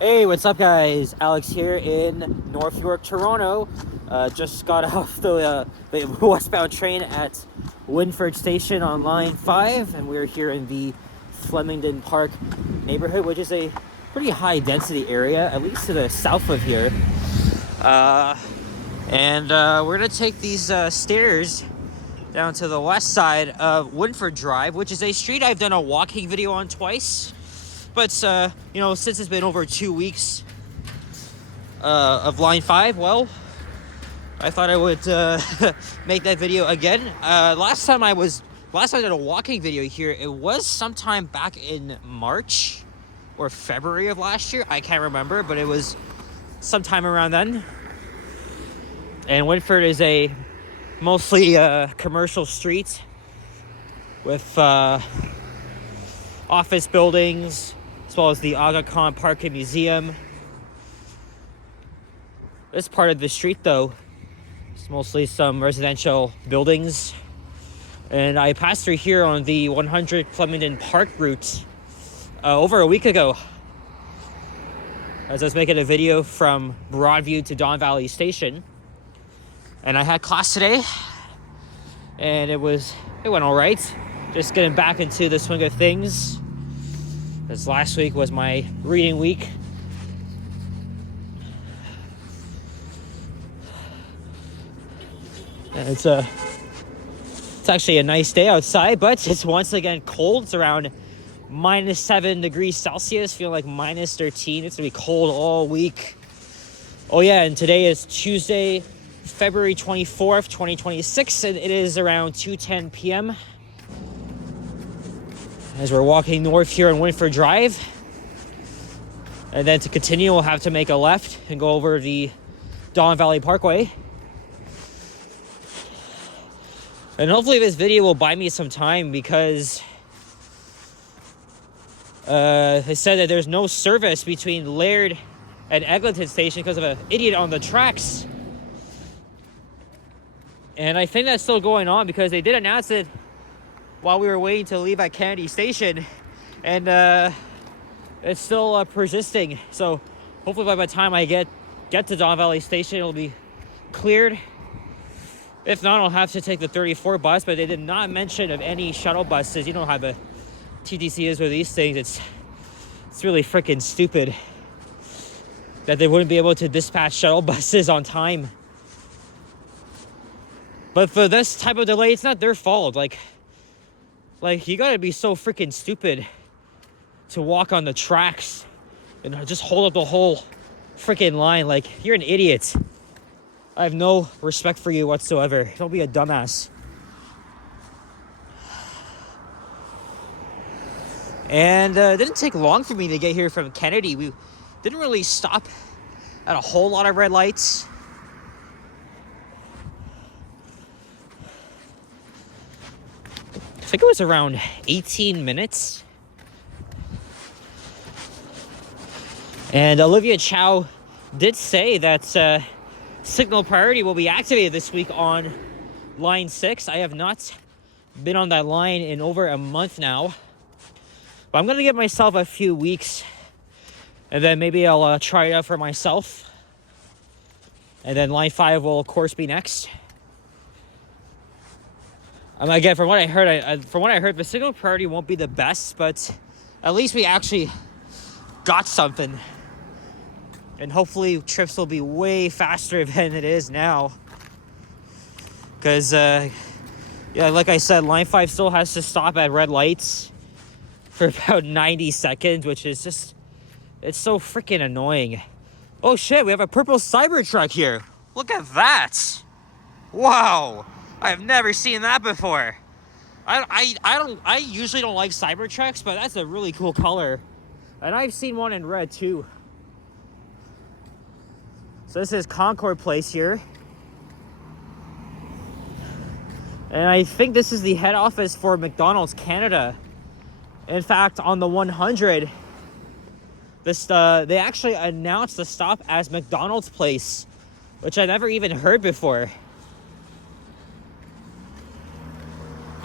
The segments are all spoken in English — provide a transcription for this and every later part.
Hey, what's up, guys? Alex here in North York, Toronto. Just got off the westbound train at Wynford station on line 5, and we're here in the Flemingdon Park neighborhood, which is a pretty high density area, at least to the south of here. We're gonna take these stairs down to the west side of Wynford Drive, which is a street I've done a walking video on twice. But, since it's been over 2 weeks of line 5, well, I thought I would make that video again. Last time I did a walking video here, it was sometime back in March or February of last year. I can't remember, but it was sometime around then. And Wynford is a mostly commercial street with office buildings, as well as the Aga Khan Park and Museum. This part of the street, though, is mostly some residential buildings. And I passed through here on the 100 Flemingdon Park route over a week ago, as I was making a video from Broadview to Don Valley Station. And I had class today, and it went all right. Just getting back into the swing of things, as last week was my reading week. And it's actually a nice day outside, but it's once again cold. It's around minus 7 degrees Celsius, feeling like minus 13. It's gonna be cold all week. Oh yeah, and today is Tuesday, February 24th, 2026, and it is around 2:10 p.m. as we're walking north here on Wynford Drive. And then to continue, we'll have to make a left and go over the Don Valley Parkway. And hopefully this video will buy me some time, because they said that there's no service between Laird and Eglinton Station because of an idiot on the tracks. And I think that's still going on, because they did announce it while we were waiting to leave at Kennedy Station, and it's still persisting. So hopefully by the time I get to Don Valley Station, it'll be cleared. If not, I'll have to take the 34 bus, but they did not mention of any shuttle buses. You know how the TTC is with these things. It's really freaking stupid that they wouldn't be able to dispatch shuttle buses on time. But for this type of delay, it's not their fault. Like you gotta be so freaking stupid to walk on the tracks and just hold up the whole freaking line. Like, you're an idiot. I have no respect for you whatsoever. Don't be a dumbass. And it didn't take long for me to get here from Kennedy. We didn't really stop at a whole lot of red lights. I think it was around 18 minutes. And Olivia Chow did say that signal priority will be activated this week on line 6. I have not been on that line in over a month now, but I'm gonna give myself a few weeks, and then maybe I'll try it out for myself. And then line 5 will of course be next. Again, from what I heard, the signal priority won't be the best, but at least we actually got something. And hopefully trips will be way faster than it is now. Because, like I said, line 5 still has to stop at red lights for about 90 seconds, which is just, it's so freaking annoying. Oh shit, we have a purple Cybertruck here. Look at that. Wow. I have never seen that before. I usually don't like Cybertrucks, but that's a really cool color. And I've seen one in red too. So this is Concord Place here. And I think this is the head office for McDonald's Canada. In fact, on the 100, they actually announced the stop as McDonald's Place, which I never even heard before.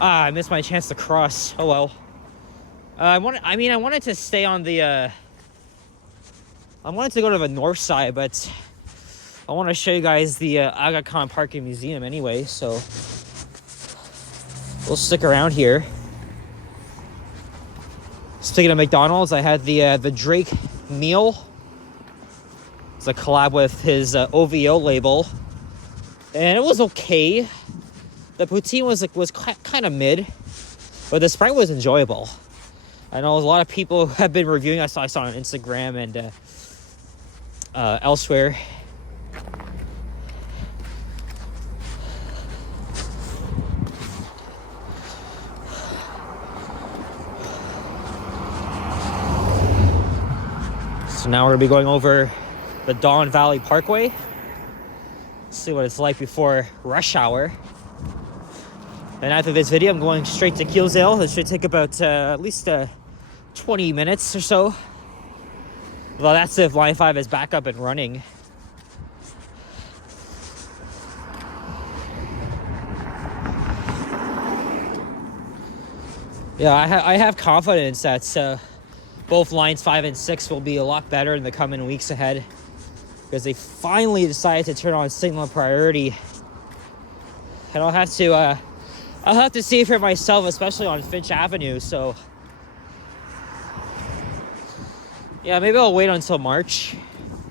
I missed my chance to cross. Oh well. I wanted to stay on the I wanted to go to the north side, but I want to show you guys the Aga Khan Park and Museum anyway, so we'll stick around here. Speaking of McDonald's, I had the Drake meal. It's a collab with his OVO label, and it was okay. The poutine was kind of mid, but the Sprite was enjoyable. I know a lot of people have been reviewing. I saw on Instagram and elsewhere. So now we're gonna be going over the Don Valley Parkway. See what it's like before rush hour. And after this video, I'm going straight to Keelsdale. It should take about at least 20 minutes or so. Well, that's if Line 5 is back up and running. Yeah, I have confidence that both Lines 5 and 6 will be a lot better in the coming weeks ahead, because they finally decided to turn on signal priority. And I'll have to see it for myself, especially on Finch Avenue. So yeah, maybe I'll wait until March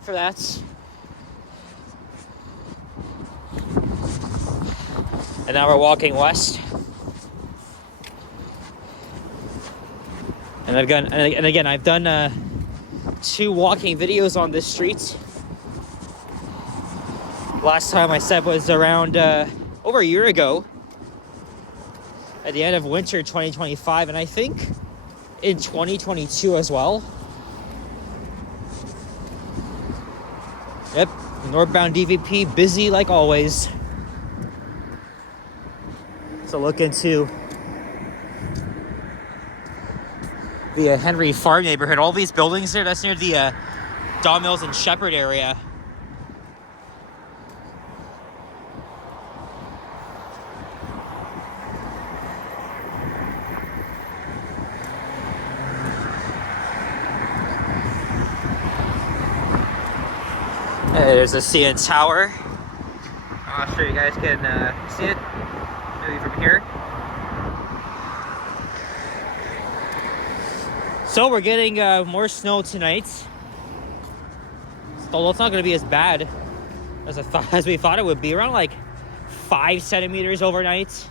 for that. And now we're walking west. And I've done 2 walking videos on this street. Last time I said was around over a year ago, at the end of winter 2025, and I think in 2022 as well. Yep, northbound DVP busy like always. So look into the Henry Farm neighborhood. All these buildings there, that's near the Don Mills and Shepherd area. There's the CN Tower. I'll show you guys can see it maybe from here. So we're getting more snow tonight. Although it's not going to be as bad as we thought it would be. Around like 5 centimeters overnight.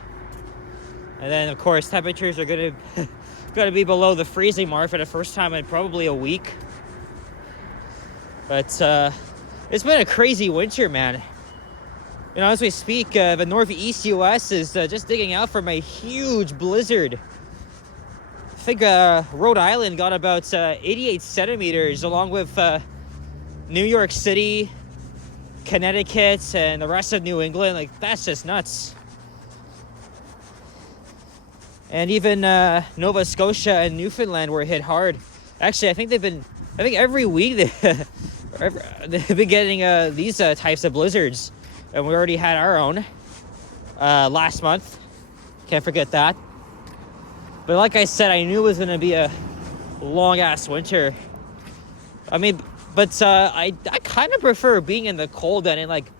And then of course temperatures are going to be below the freezing mark for the first time in probably a week. But it's been a crazy winter, man. You know, as we speak, the northeast US is just digging out from a huge blizzard. I think Rhode Island got about 88 centimeters, along with New York City, Connecticut, and the rest of New England. Like, that's just nuts. And even Nova Scotia and Newfoundland were hit hard. Actually, I think every week they've been getting these types of blizzards. And we already had our own last month. Can't forget that. But like I said, I knew it was going to be a long-ass winter. I mean, but I kind of prefer being in the cold than in like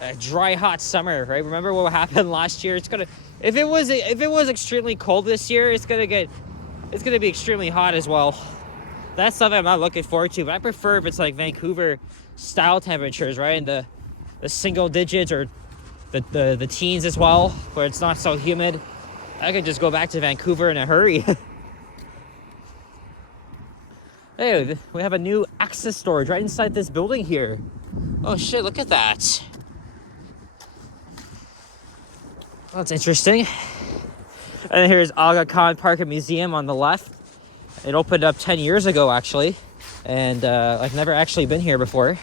a dry, hot summer, right? Remember what happened last year? If it was extremely cold this year, it's gonna be extremely hot as well. That's something I'm not looking forward to. But I prefer if it's like Vancouver style temperatures, right? And the single digits or the teens as well, where it's not so humid. I could just go back to Vancouver in a hurry. Hey, we have a new access storage right inside this building here. Oh shit, look at that. That's interesting. And here's Aga Khan Park and Museum on the left. It opened up 10 years ago, actually. And I've never actually been here before.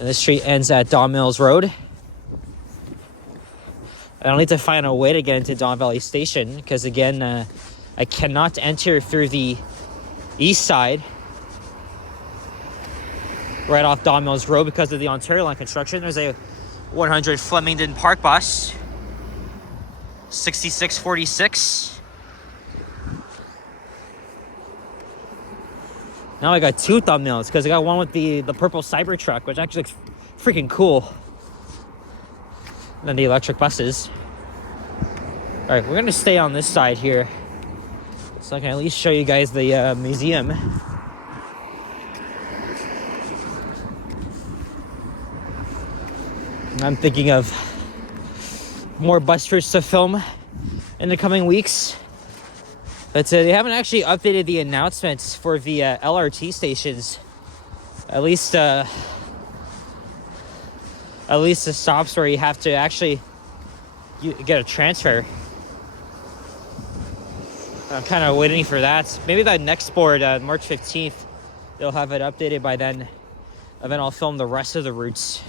And this street ends at Don Mills Road. I'll need to find a way to get into Don Valley Station, because again, I cannot enter through the east side right off Don Mills Road because of the Ontario Line construction. There's a 100 Flemingdon Park bus. 6646. Now I got two thumbnails because I got one with the purple Cybertruck, which actually looks freaking cool. And then the electric buses. All right, we're gonna stay on this side here, so I can at least show you guys the museum. I'm thinking of more bus tours to film in the coming weeks. But they haven't actually updated the announcements for the LRT stations. At least the stops where you have to actually get a transfer. I'm kind of waiting for that. Maybe that next board, March 15th, they'll have it updated by then. And then I'll film the rest of the routes.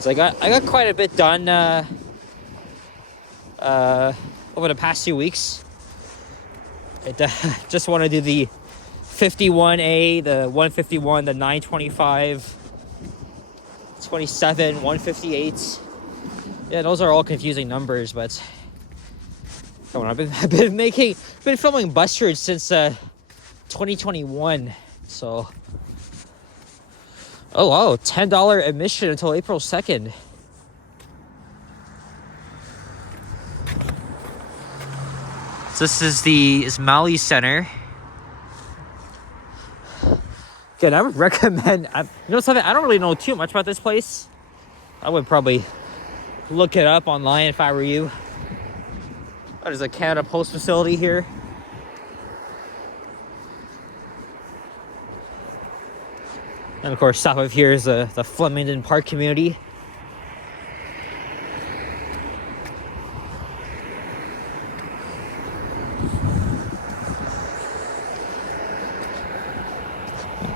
So I got quite a bit done over the past few weeks. I just want to do the 51A, the 151, the 925, 27, 158. Yeah, those are all confusing numbers, but come on, I've been filming bus tours since 2021. So, oh wow, $10 admission until April 2nd. So this is the Ismaili Center. Again, I would recommend. You know something? I don't really know too much about this place. I would probably look it up online if I were you. Oh, there's a Canada Post facility here. And of course, south of here is the Flemingdon Park community.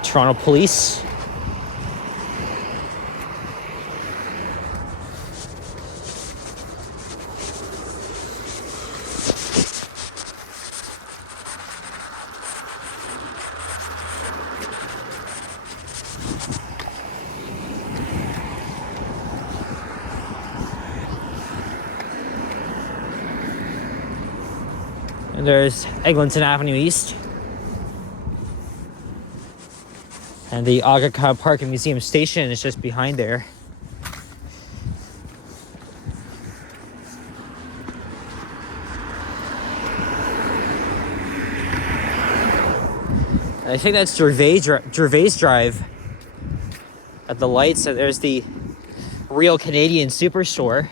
Toronto Police. And there's Eglinton Avenue East. And the Aga Khan Park and Museum Station is just behind there. I think that's Gervais Drive at the lights. And there's the Real Canadian Superstore.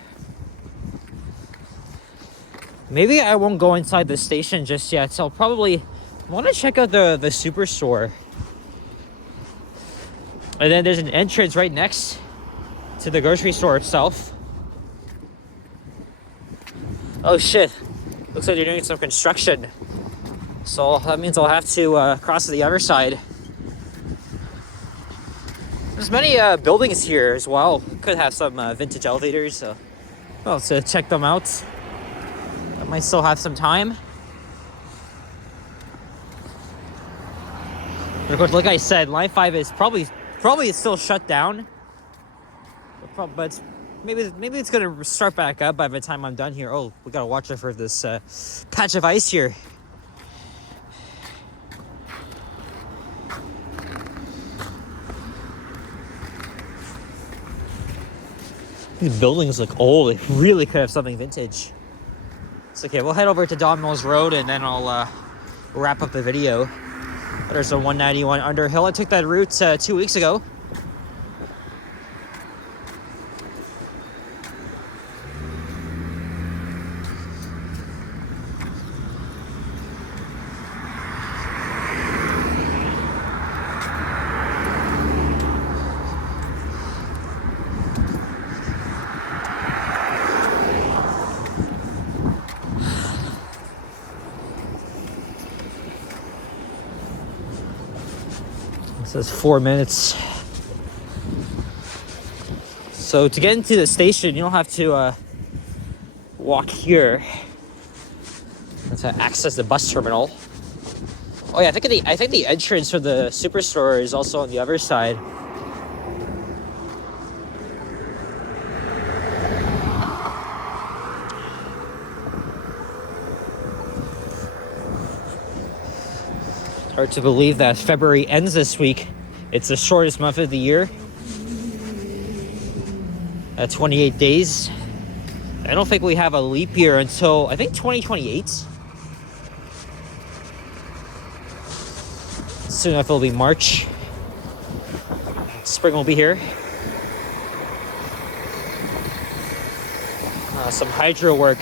Maybe I won't go inside the station just yet, so I'll probably want to check out the Superstore. And then there's an entrance right next to the grocery store itself. Oh shit, looks like they're doing some construction. So that means I'll have to cross to the other side. There's many buildings here as well. Could have some vintage elevators, so well, let's check them out. I might still have some time. And of course, like I said, Line 5 is probably still shut down. But maybe it's gonna start back up by the time I'm done here. Oh, we gotta watch out for this patch of ice here. These buildings look old. They really could have something vintage. It's okay, we'll head over to Don Mills Road and then I'll wrap up the video. There's a 191 Underhill. I took that route 2 weeks ago. It says 4 minutes. So to get into the station, you don't have to walk here. That's to access the bus terminal. Oh yeah, I think the entrance for the superstore is also on the other side. Hard to believe that February ends this week. It's the shortest month of the year. 28 days. I don't think we have a leap year until, I think, 2028. Soon enough, it'll be March. Spring will be here. Some hydro work.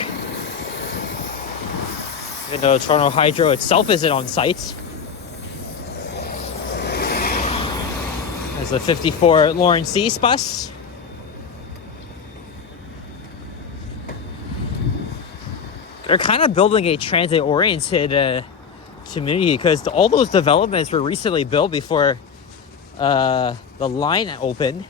Even though Toronto Hydro itself isn't on site. There's the 54 Lawrence East bus. They're kind of building a transit-oriented community because all those developments were recently built before the line opened.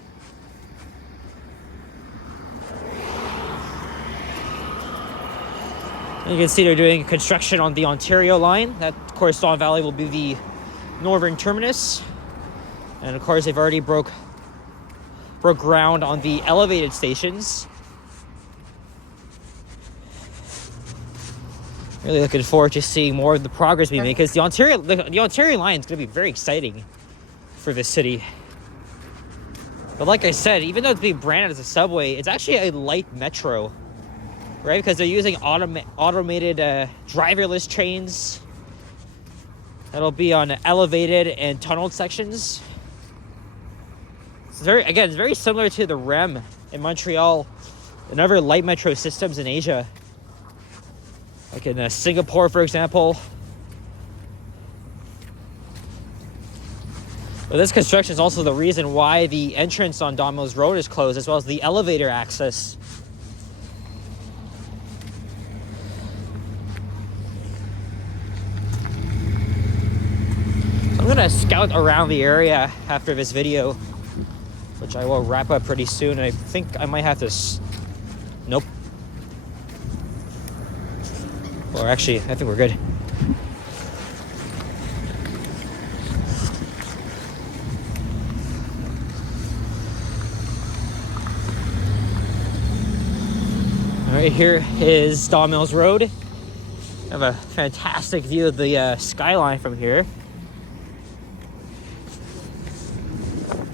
And you can see they're doing construction on the Ontario line. That, of course, Don Valley will be the northern terminus. And of course, they've already broke ground on the elevated stations. Really looking forward to seeing more of the progress we make, because the Ontario line is going to be very exciting for this city. But like I said, even though it's being branded as a subway, it's actually a light metro, right? Because they're using automated driverless trains that'll be on elevated and tunneled sections. It's very similar to the REM in Montreal and other light metro systems in Asia. Like in Singapore, for example. But this construction is also the reason why the entrance on Don Mills Road is closed, as well as the elevator access. So I'm going to scout around the area after this video, which I will wrap up pretty soon. I think I might have to... Nope. Or actually, I think we're good. All right, here is Don Mills Road. I have a fantastic view of the skyline from here.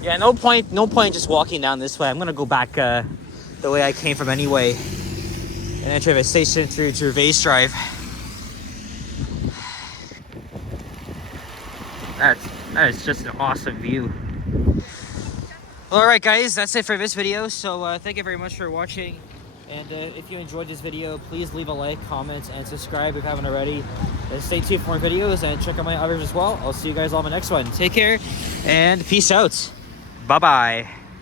Yeah, no point just walking down this way. I'm gonna go back the way I came from anyway, and enter the station through Gervais Drive. That is just an awesome view. Well, alright guys, that's it for this video. So thank you very much for watching. And if you enjoyed this video, please leave a like, comment, and subscribe if you haven't already. And stay tuned for more videos and check out my others as well. I'll see you guys all in the next one. Take care and peace out. Bye-bye.